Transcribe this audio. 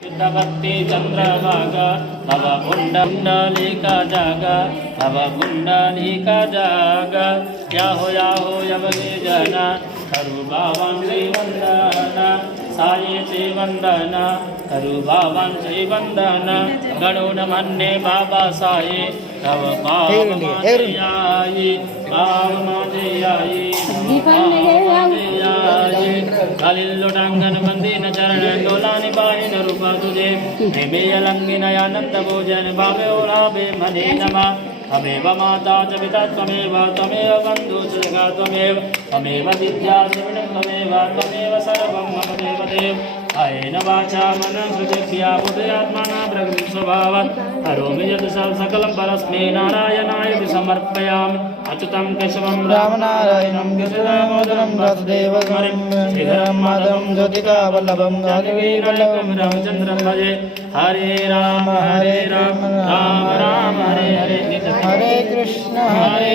చిత్తభక్తి చంద్రభాగ నవ పుండలిక జాగ నవ పుండలిక జాగ. యాహో యాహో యవగే జన కరు భావం శ్రీ వందన సాయి శ్రీ వందన కరు భావం శ్రీ వందన గణున మన్నే బాబా సాయి నవ పావమాజయాయి పావమాజయాయి. सलिल्लुटाङ्गन बन्देन चरणं दोलानिपायन रूपा तुजे हेमेयलङ्गिनयानन्दभोजन भावयोलाभे मने नमः त्वमेव माता च पिता त्वमेव त्वमेव बन्धु च जगा त्वमेव त्वमेव विद्या त्वमेव त्वमेव सर्वं मम देवदेव ద్రవిణం త్వమేవ త్వమేవ సర్వం మమ దేవ దేవ్ అయేన వాచా మన హృదయా బుధయాత్మనా ప్రకృతి స్వభావ కరోమి యత్ సకలం పరస్మే నారాయణాయ సమర్పయామి అచ్యుతం కేశవం రామనారాయణం యశోదామోదరం వాసుదేవం శ్రీధరం మాధవం జ్యోతికా వల్లభం గాధవీ వల్లభం రామచంద్రం భజే హరే రామ హరే రామ రామ రామ హరే హరే హరే